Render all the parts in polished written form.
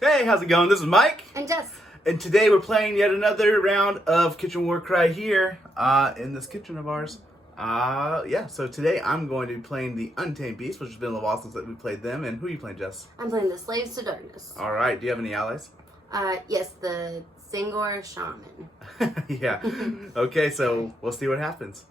Hey, how's it going? This is Mike. And Jess. And today we're playing yet another round of Kitchen WARCRY here in this kitchen of ours. So today I'm going to be playing the Untamed Beasts, which has been a little while since we played them. And who are you playing, Jess? I'm playing the Slaves to Darkness. Alright, do you have any allies? Yes, the Tzaangor Shaman. Yeah. Okay, so we'll see what happens.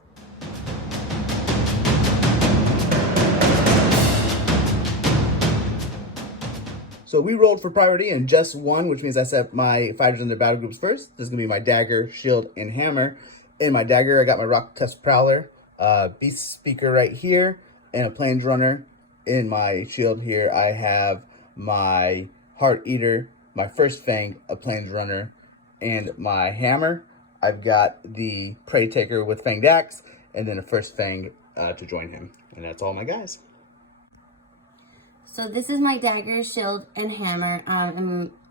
So we rolled for priority and Jess won, which means I set my fighters in their battle groups first. This is going to be my dagger, shield, and hammer. In my dagger, I got my Rocktusk Prowler, Beastspeaker right here, and a Plains Runner. In my shield here, I have my Heart Eater, my first Fang, a Plains Runner, and my hammer. I've got the Preytaker with Fanged Axe, and then a first Fang to join him. And that's all my guys. So this is my dagger, shield, and hammer.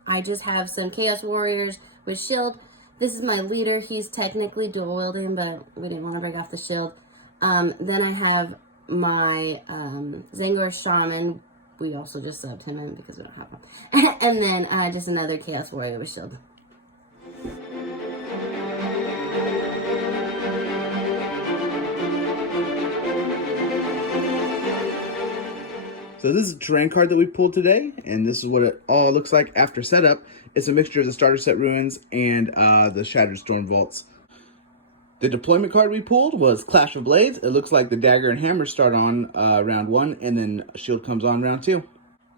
I just have some Chaos Warriors with shield. This is my leader. He's technically dual wielding, but we didn't want to break off the shield. Then I have my Tzaangor Shaman. We also just subbed him in because we don't have one. And then just another Chaos Warrior with shield. So this is a terrain card that we pulled today, and this is what it all looks like after setup. It's a mixture of the starter set ruins and the Shattered Storm Vaults. The deployment card we pulled was Clash of Blades. It looks like the dagger and hammer start on round 1, and then shield comes on round 2.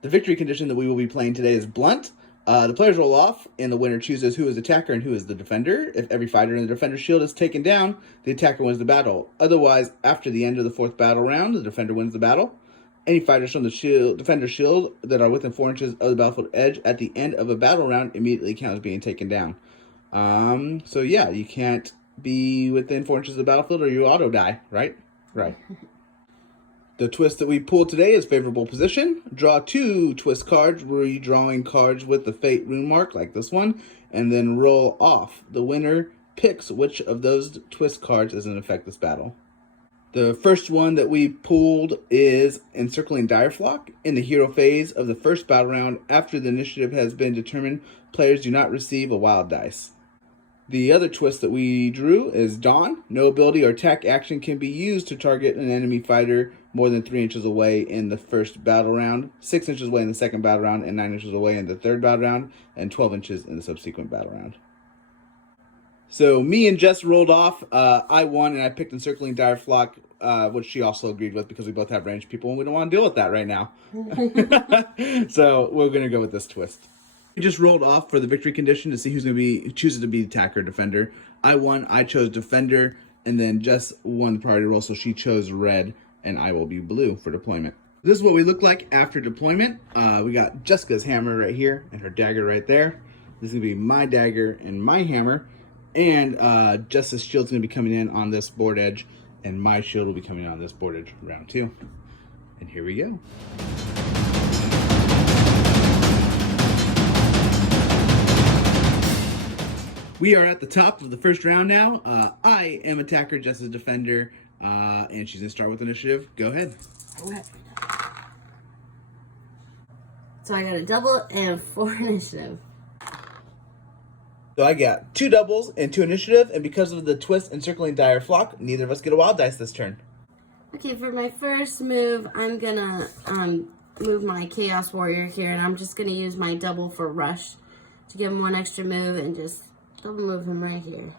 The victory condition that we will be playing today is Blunt. The players roll off, and the winner chooses who is attacker and who is the defender. If every fighter in the defender's shield is taken down, the attacker wins the battle. Otherwise, after the end of the 4th battle round, the defender wins the battle. Any fighters from the defender's shield that are within 4 inches of the battlefield edge at the end of a battle round immediately count as being taken down. So yeah, you can't be within 4 inches of the battlefield or you auto die, right? Right. The twist that we pulled today is favorable position. Draw 2 twist cards, redrawing cards with the fate rune mark like this one, and then roll off. The winner picks which of those twist cards is in effect this battle. The first one that we pulled is Encircling Direflock. In the hero phase of the first battle round, after the initiative has been determined, players do not receive a wild dice. The other twist that we drew is Dawn. No ability or attack action can be used to target an enemy fighter more than 3 inches away in the first battle round, 6 inches away in the second battle round, and 9 inches away in the third battle round, and 12 inches in the subsequent battle round. So me and Jess rolled off. I won, and I picked Encircling Direflock, which she also agreed with because we both have ranged people, and we don't want to deal with that right now. So we're going to go with this twist. We just rolled off for the victory condition to see who's going to be chooses to be attacker or defender. I won. I chose defender, and then Jess won the priority roll, so she chose red, and I will be blue for deployment. This is what we look like after deployment. We got Jessica's hammer right here and her dagger right there. This is going to be my dagger and my hammer. And Jess's shield's going to be coming in on this board edge, and my shield will be coming in on this board edge round 2. And here we go. We are at the top of the first round now. I am attacker, Jess is defender, and she's going to start with initiative. Go ahead. Okay. So I got a double and 4 initiative. So I got 2 doubles and 2 initiative, and because of the twist Encircling Direflock, neither of us get a wild dice this turn. Okay, for my first move, I'm gonna move my Chaos Warrior here, and I'm just gonna use my double for rush to give him 1 extra move and just double move him right here.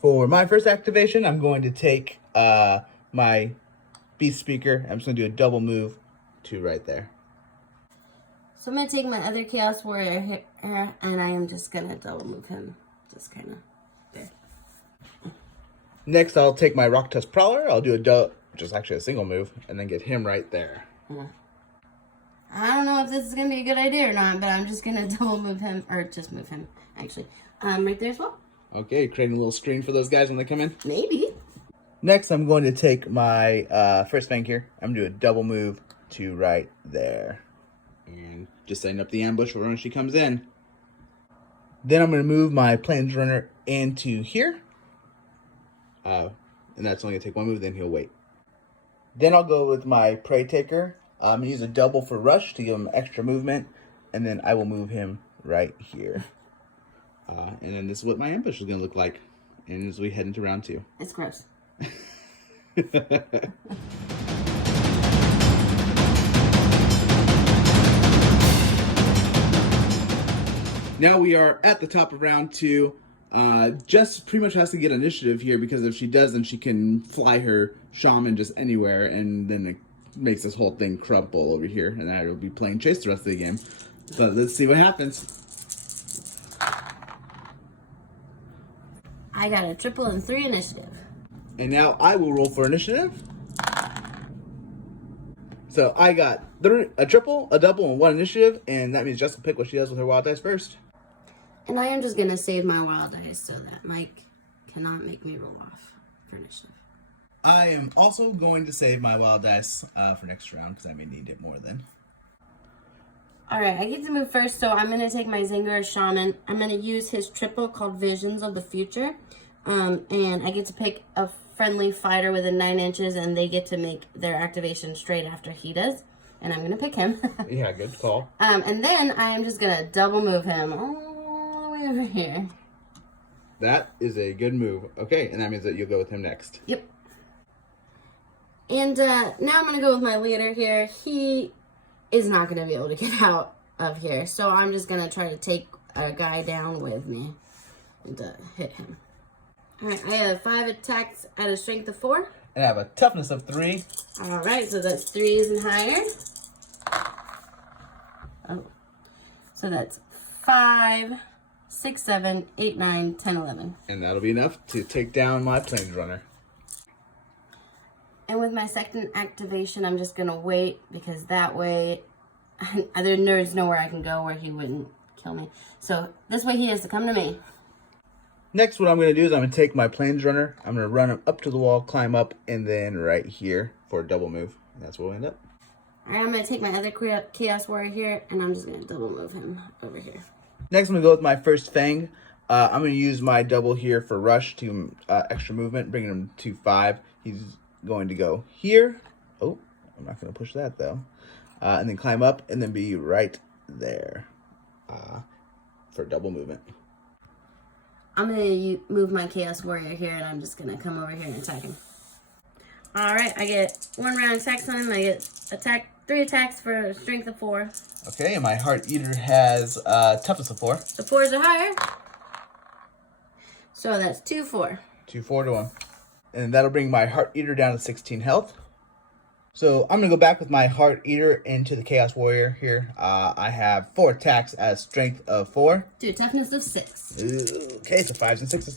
For my first activation, I'm going to take my Beastspeaker. I'm just going to do a double move to right there. So I'm going to take my other Chaos Warrior here, and I am just going to double move him. Just kind of there. Next, I'll take my Rocktusk Prowler. I'll do just actually a single move, and then get him right there. I don't know if this is going to be a good idea or not, but I'm just going to double move him, or just move him, actually. Right there as well. Okay, creating a little screen for those guys when they come in. Maybe. Next, I'm going to take my first Fang here. I'm going to do a double move to right there. And just setting up the ambush for when she comes in. Then I'm going to move my Plains Runner into here. And that's only going to take 1 move, then he'll wait. Then I'll go with my Preytaker I'm gonna use a double for rush to give him extra movement, and then I will move him right here. And then this is what my ambush is gonna look like, and as we head into round 2. It's gross. Now we are at the top of round 2. Jess pretty much has to get initiative here, because if she does, then she can fly her Shaman just anywhere, and then it makes this whole thing crumple over here, and I will be playing chase the rest of the game. So let's see what happens. I got a triple and 3 initiative. And now I will roll for initiative. So I got a triple, a double, and 1 initiative, and that means Jess will pick what she does with her wild dice first. And I am just going to save my wild dice so that Mike cannot make me roll off for initiative. I am also going to save my wild dice for next round, because I may need it more then. Alright, I get to move first, so I'm going to take my Tzaangor Shaman. I'm going to use his triple called Visions of the Future. And I get to pick a friendly fighter within 9 inches, and they get to make their activation straight after he does. And I'm going to pick him. Yeah, good call. And then I am just going to double move him all the way over here. That is a good move. Okay, and that means that you'll go with him next. Yep. And now I'm going to go with my leader here. He is not going to be able to get out of here. So I'm just going to try to take a guy down with me and hit him. Alright, I have 5 attacks at a strength of 4. And I have a toughness of 3. Alright, so that's 3s and higher. Oh. So that's 5, 6, 7, 8, 9, 10, 11. And that'll be enough to take down my Plains Runner. And with my second activation, I'm just going to wait, because that way there's nowhere I can go where he wouldn't kill me. So this way he has to come to me. Next, what I'm going to do is I'm going to take my Plains Runner. I'm going to run him up to the wall, climb up, and then right here for a double move. And that's where we'll end up. Alright, I'm going to take my other Chaos Warrior here, and I'm just going to double move him over here. Next, I'm going to go with my first Fang. I'm going to use my double here for rush to extra movement, bringing him to 5. He's going to go here. Oh, I'm not going to push that, though. And then climb up, and then be right there for double movement. I'm going to move my Chaos Warrior here, and I'm just going to come over here and attack him. Alright, I get 1 round attacks on him. I get 3 attacks for a strength of 4. Okay, and my Heart Eater has toughness of 4. So 4s are higher. So that's 2, 4. 2, 4 to 1. And that'll bring my Heart Eater down to 16 health. So I'm going to go back with my Heart Eater into the Chaos Warrior here. I have 4 attacks at strength of 4. To a toughness of 6. Okay, so 5s and 6s.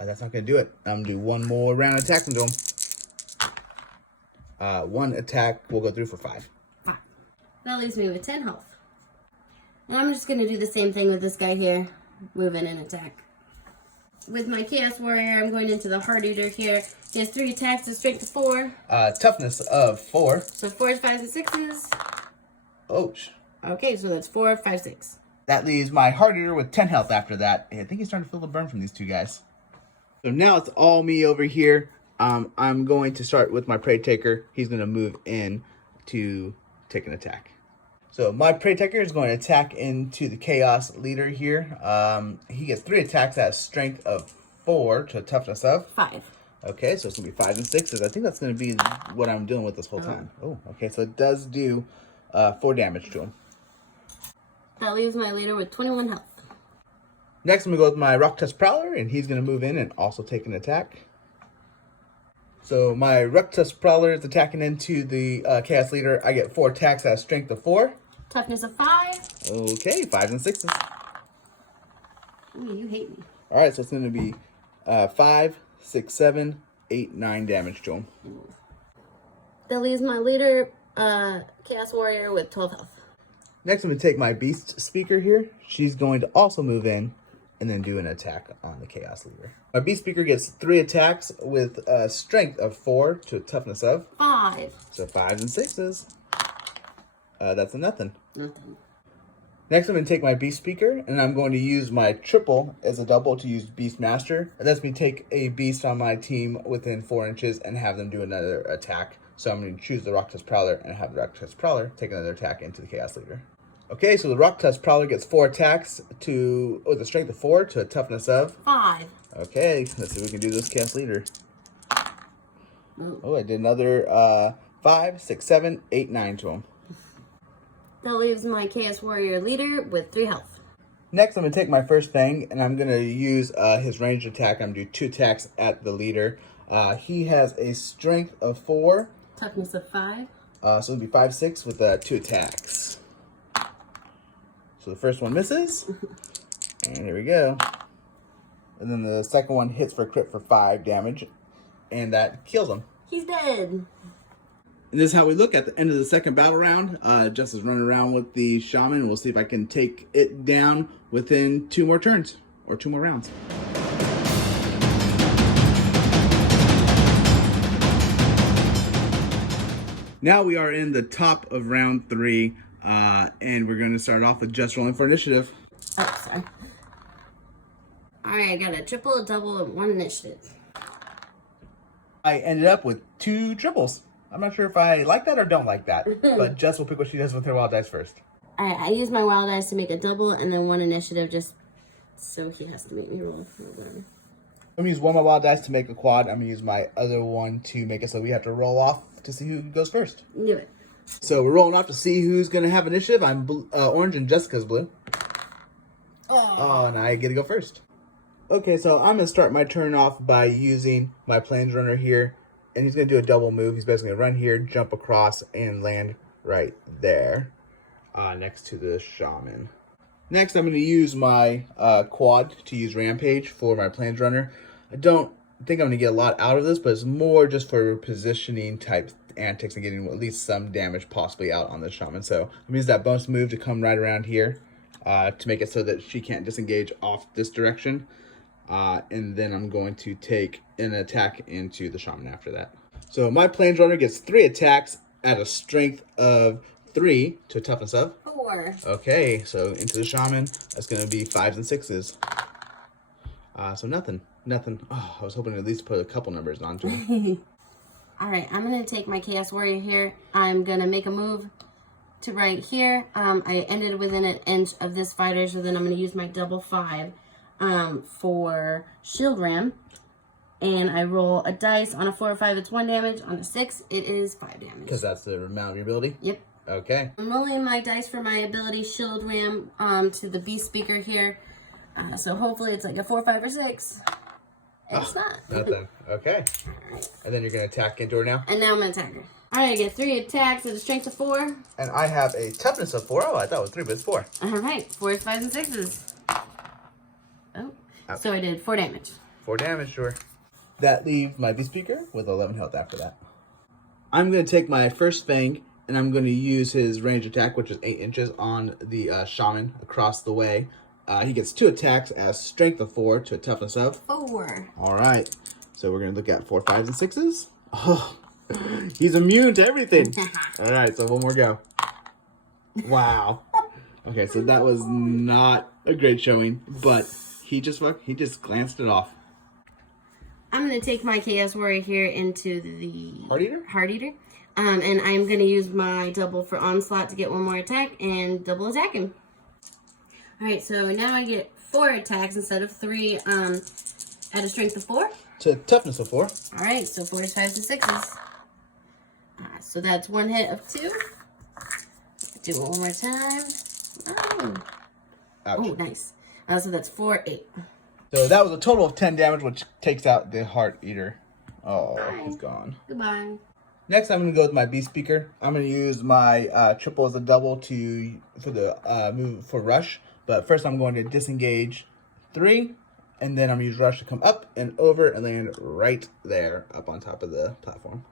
That's not going to do it. I'm going to do 1 more round attacking to him. 1 attack will go through for 5. 5. That leaves me with 10 health. And I'm just going to do the same thing with this guy here. Move in and attack. With my Chaos Warrior, I'm going into the Heart Eater here. He has 3 attacks, a strength of 4. Toughness of 4. So 4s, 5s, and 6s. Ouch. Okay, so that's 4, 5, 6. That leaves my Heart Eater with 10 health after that. I think he's starting to feel the burn from these 2 guys. So now it's all me over here. I'm going to start with my Preytaker. He's going to move in to take an attack. So my Preytaker is going to attack into the Chaos Leader here. He gets 3 attacks at a strength of 4 to a toughness of 5. Okay, so it's going to be 5s and 6s. I think that's going to be what I'm dealing with this whole time. Oh, okay, so it does do 4 damage to him. That leaves my leader with 21 health. Next, I'm going to go with my Rocktusk Prowler, and he's going to move in and also take an attack. So my Rocktusk Prowler is attacking into the Chaos Leader. I get 4 attacks at a strength of 4. Toughness of 5. Okay, 5s and 6s. Ooh, you hate me. All right, so it's going to be 5, 6, 7, 8, 9 damage to him. That leaves my leader, Chaos Warrior, with 12 health. Next, I'm going to take my Beastspeaker here. She's going to also move in and then do an attack on the Chaos Leader. My Beastspeaker gets 3 attacks with a strength of 4 to a toughness of 5. So 5s and 6s. That's a nothing. Nothing. Next, I'm going to take my Beastspeaker, and I'm going to use my triple as a double to use Beastmaster. It lets me take a beast on my team within 4 inches and have them do another attack. So I'm going to choose the Rocktusk Prowler and have the Rocktusk Prowler take another attack into the Chaos Leader. Okay, so the Rocktusk Prowler gets 4 attacks to, with a strength of 4 to a toughness of 5. Okay, let's see if we can do this Chaos Leader. Ooh. Oh, I did another 5, 6, 7, 8, 9 to him. That leaves my Chaos Warrior leader with 3 health. Next, I'm going to take my first Fang, and I'm going to use his ranged attack. I'm going to do 2 attacks at the leader. He has a strength of 4. Toughness of 5. So it'll be 5, 6 with 2 attacks. So the first one misses. And here we go. And then the second one hits for a crit for 5 damage. And that kills him. He's dead. And this is how we look at the end of the second battle round. Jess is running around with the Shaman. We'll see if I can take it down within 2 more turns. Or 2 more rounds. Now we are in the top of round 3. And we're going to start off with Jess rolling for initiative. Oh, sorry. Alright, I got a triple, a double, and 1 initiative. I ended up with 2 triples. I'm not sure if I like that or don't like that. But Jess will pick what she does with her wild dice first. Alright, I use my wild dice to make a double and then 1 initiative just so he has to make me roll. I'm going to use one of my wild dice to make a quad. I'm going to use my other one to make it so we have to roll off to see who goes first. Do it. So we're rolling off to see who's going to have initiative. I'm orange and Jessica's blue. Oh, and I get to go first. Okay, so I'm going to start my turn off by using my Plains Runner here. And he's going to do a double move. He's basically going to run here, jump across, and land right there next to the Shaman. Next, I'm going to use my quad to use Rampage for my Plains Runner. I don't think I'm going to get a lot out of this, but it's more just for positioning type antics and getting at least some damage possibly out on the Shaman. So I'm going to use that bonus move to come right around here to make it so that she can't disengage off this direction. And then I'm going to take an attack into the Shaman after that. So my Plains Runner gets 3 attacks at a strength of 3 to a toughness of 4. Okay, so into the Shaman, that's going to be 5s and 6s. So nothing. Oh, I was hoping to at least put a couple numbers onto it. Alright, I'm going to take my Chaos Warrior here. I'm going to make a move to right here. I ended within an inch of this fighter, so then I'm going to use my double 5 for Shield Ram. And I roll a dice. On a 4 or 5, it's 1 damage. On a 6, it is 5 damage. Because that's the amount of your ability? Yep. Okay. I'm rolling my dice for my ability Shield Ram to the Beastspeaker here. So hopefully it's like a 4, 5, or 6. It's not. Nothing. Okay. Alright. And then you're going to attack into her now? And now I'm going to attack her. Alright, I get 3 attacks at a strength of 4. And I have a toughness of 4. Oh, I thought it was 3, but it's 4. Alright, 4s, 5s, and 6s. Oh. Ouch. So I did 4 damage. 4 damage, sure. That leaves my Beastspeaker with 11 health after that. I'm going to take my first Fang, and I'm going to use his range attack, which is 8 inches, on the Shaman across the way. He gets 2 attacks as strength of 4 to a toughness of 4. All right. So we're going to look at 4, 5s, and 6s. Oh, he's immune to everything. All right, so one more go. Wow. Okay, so that was not a great showing, but he just glanced it off. I'm going to take my Chaos Warrior here into the Heart Eater? And I'm going to use my double for Onslaught to get 1 more attack and double attack him. Alright, so now I get 4 attacks instead of 3 at a strength of 4. To toughness of 4. Alright, so 4s, 5s, and 6s. So that's 1 hit of 2. Do it 1 more time. Oh, Ouch. oh nice. So that's 4, 8. So that was a total of 10 damage, which takes out the Heart Eater. Oh, Bye. he's gone. Goodbye. Next, I'm going to go with my Beastspeaker. I'm going to use my triple as a double for the move for Rush. But first, I'm going to disengage 3, and then I'm going to use Rush to come up and over and land right there up on top of the platform.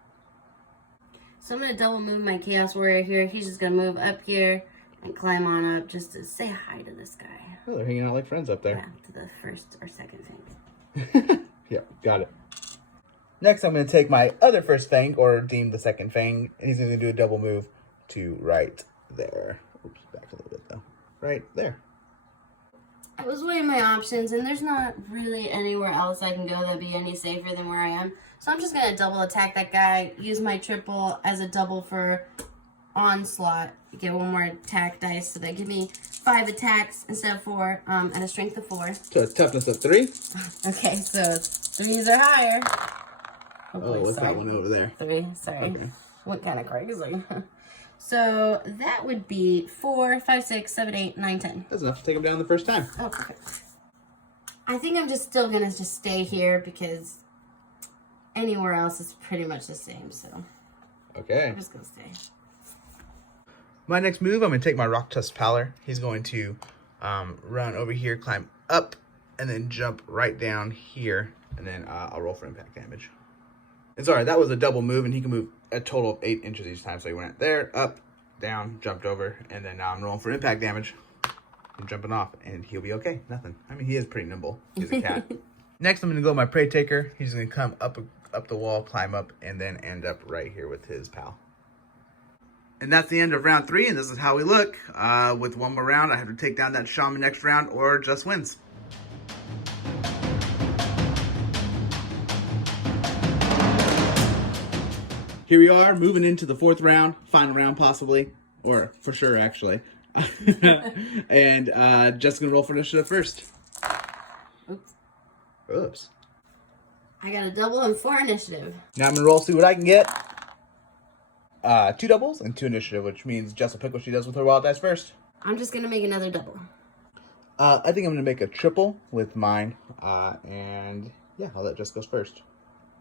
So I'm going to double move my Chaos Warrior here. He's just going to move up here and climb on up just to say hi to this guy. Oh, they're hanging out like friends up there. Yeah, to the first or second thing. Yeah, got it. Next, I'm going to take my other first Fang, or deem the second Fang, and he's going to do a double move to right there. Oops, back a little bit though. Right there. I was weighing my options, and there's not really anywhere else I can go that'd be any safer than where I am. So I'm just going to double attack that guy, use my triple as a double for onslaught. Get one more attack dice, so that give me 5 attacks instead of 4, and a strength of 4. So it's toughness of 3. Okay, so 3s are higher. Oh, what's that one over there? 3, sorry. Okay. Went kind of crazy. So that would be 4, 5, 6, 7, 8, 9, 10. That's enough to take him down the first time. Oh, perfect. I think I'm still gonna stay here because anywhere else is pretty much the same. So Okay. I'm just gonna stay. My next move, I'm going to take my Rocktusk Prowler. He's going to run over here, climb up, and then jump right down here. And then I'll roll for impact damage. And sorry, that was a double move, and he can move a total of 8 inches each time. So he went there, up, down, jumped over, and then now I'm rolling for impact damage. I'm jumping off, and he'll be okay. Nothing. I mean, he is pretty nimble. He's a cat. Next, I'm going to go with my Preytaker. He's going to come up the wall, climb up, and then end up right here with his pal. And that's the end of round 3, and this is how we look. With one more round, I have to take down that Shaman next round, or Jess wins. Here we are, moving into the 4th round, final round possibly, or for sure actually. And Jess gonna roll for initiative first. Oops. I got a double and 4 initiative. Now I'm gonna roll, see what I can get. 2 doubles and 2 initiative, which means Jess will pick what she does with her wild dice first. I'm just gonna make another double. I think I'm gonna make a triple with mine, and yeah, I'll let Jess go first.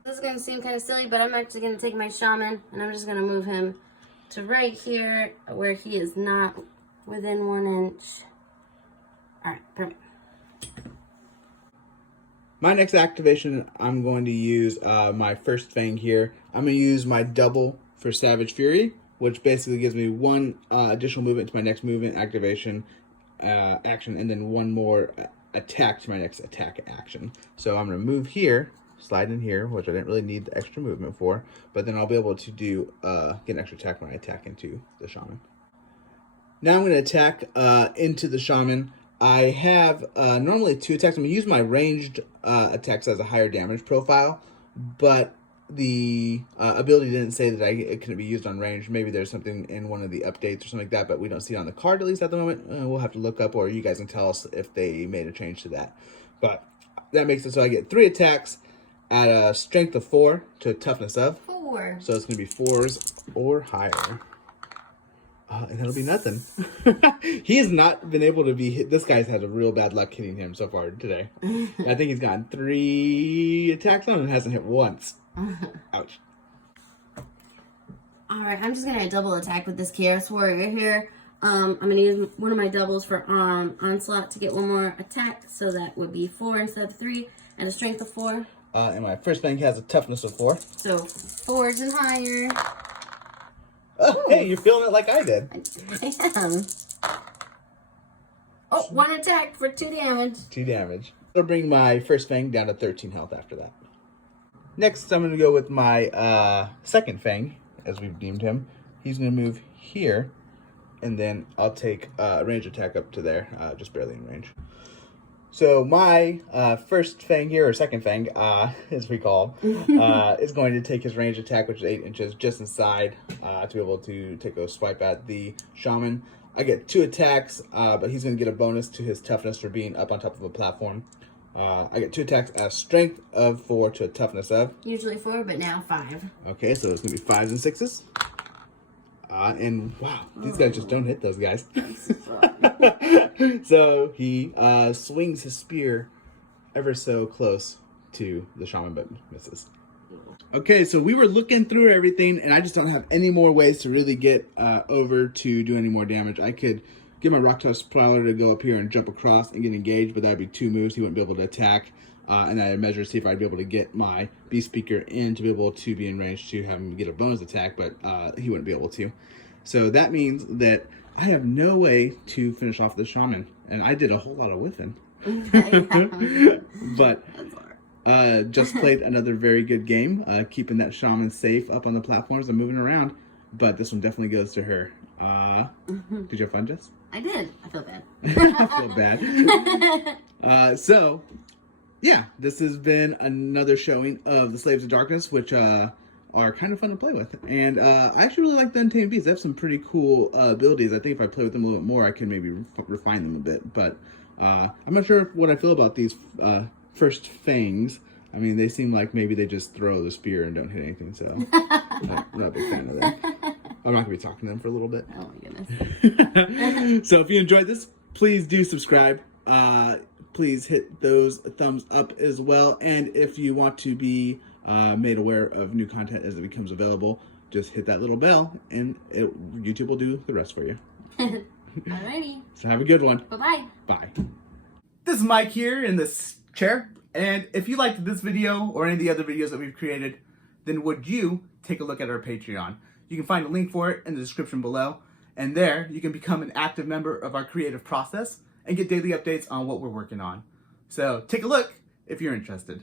This is gonna seem kind of silly, but I'm actually gonna take my Shaman and I'm just gonna move him to right here where he is not within 1 inch. Alright, perfect. My next activation, I'm going to use my first Fang here. I'm going to use my double for Savage Fury, which basically gives me 1 additional movement to my next movement activation action, and then 1 more attack to my next attack action. So I'm going to move here, slide in here, which I didn't really need the extra movement for, but then I'll be able to do get an extra attack when I attack into the Shaman. Now I'm going to attack into the Shaman. I have normally 2 attacks. I'm going to use my ranged attacks as a higher damage profile, but the ability didn't say that it couldn't be used on range. Maybe there's something in one of the updates or something like that, but we don't see it on the card, at least at the moment. We'll have to look up, or you guys can tell us if they made a change to that. But that makes it so I get 3 attacks at a strength of 4 to a toughness of 4. So it's going to be 4s or higher. And that'll be nothing. He has not been able to be hit. This guy's had a real bad luck hitting him so far today. I think he's gotten 3 attacks on him and hasn't hit once. Ouch. Alright, I'm just gonna double attack with this Chaos Warrior here. I'm gonna use one of my doubles for onslaught to get 1 more attack, so that would be 4 instead of 3, and a strength of 4. And my first Fang has a toughness of 4. So 4s and higher. Oh, hey, you're feeling it like I did. I am. Oh, 1 attack for 2 damage. 2 damage. I'll bring my first Fang down to 13 health after that. Next, I'm going to go with my second Fang, as we've deemed him. He's going to move here, and then I'll take a range attack up to there, just barely in range. So my first Fang here, or second Fang, as we call him, is going to take his range attack, which is 8 inches, just inside, to be able to take a swipe at the Shaman. I get 2 attacks, but he's going to get a bonus to his toughness for being up on top of a platform. I get 2 attacks at a strength of 4 to a toughness of. Usually 4, but now 5. Okay, so it's going to be 5s and 6s. And wow, these guys just don't hit those guys. So he swings his spear ever so close to the Shaman, but misses. Okay, so we were looking through everything, and I just don't have any more ways to really get over to do any more damage. I could get my Rocktusk Prowler to go up here and jump across and get engaged, but that'd be 2 moves. He wouldn't be able to attack. And I measure to see if I'd be able to get my Beastspeaker in to be able to be in range to have him get a bonus attack, but he wouldn't be able to. So that means that I have no way to finish off the Shaman, and I did a whole lot of whiffing. But just played another very good game, keeping that Shaman safe up on the platforms and moving around. but this one definitely goes to her. Did you have fun, Jess? I did. I feel bad. I feel bad. So, yeah, this has been another showing of the Slaves of Darkness, which are kind of fun to play with. And I actually really like the Untamed Beasts. They have some pretty cool abilities. I think if I play with them a little bit more, I can maybe refine them a bit. But I'm not sure what I feel about these first Fangs. I mean, they seem like maybe they just throw the spear and don't hit anything, so I'm not a big fan of that. I'm not going to be talking to them for a little bit. Oh my goodness. So if you enjoyed this, please do subscribe. Please hit those thumbs up as well. And if you want to be made aware of new content as it becomes available, just hit that little bell and YouTube will do the rest for you. Alrighty. So have a good one. Bye-bye. Bye. This is Mike here in this chair. And if you liked this video or any of the other videos that we've created, then would you take a look at our Patreon? You can find a link for it in the description below. And there, you can become an active member of our creative process and get daily updates on what we're working on. So take a look if you're interested.